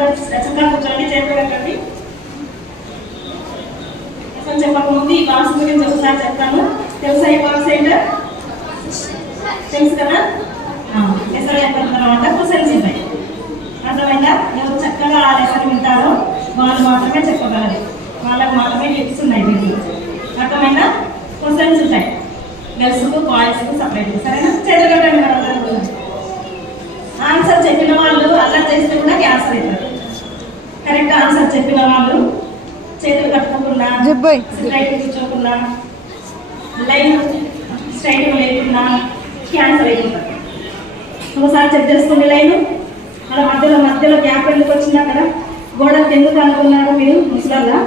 చక్కగా కూర్చోండి, చేతులు పెట్టండి. అసలు చెప్పకముందు ఈ బాక్స్ గురించి ఒకసారి చెప్తాను. తెలుసా ఈ బాక్స్ ఏంటో? తెలుసు కదా? లెసన్ అయిపోయిన తర్వాత క్వశ్చన్స్ ఉంటాయి. అర్థమైందా? ఎవరు చక్కగా ఆ లెసన్ వింటారో వాళ్ళు మాత్రమే చెప్పగలరు, వాళ్ళకు మాత్రమే టిప్స్ ఉన్నాయి. దీంట్లో అర్థమైందా? క్వశ్చన్స్ ఉంటాయి, గర్ల్స్కు బాయ్స్కు సపరేట్. సరేనా? చేతులు పెట్టండి. అందరూ ఆన్సర్ చెప్పిన వాళ్ళు అల్లరి చేస్తే కూడా క్యాన్సర్ అవుతారు. కరెక్ట్ ఆన్సర్ చెప్పిన వాళ్ళు చేతులు కట్టుకోకుండా, స్ట్రైట్ కూర్చోకుండా, లైన్ స్ట్రైట్ లేకుండా క్యాన్సర్ అయిపోతారు. ఒకసారి చెక్ చేసుకోండి లైన్. అలా మధ్యలో గ్యాప్ ఎందుకు వచ్చింది? అక్కడ గోడకు ఎందుకు అనుకున్నారు మీరు ముసలల్లా?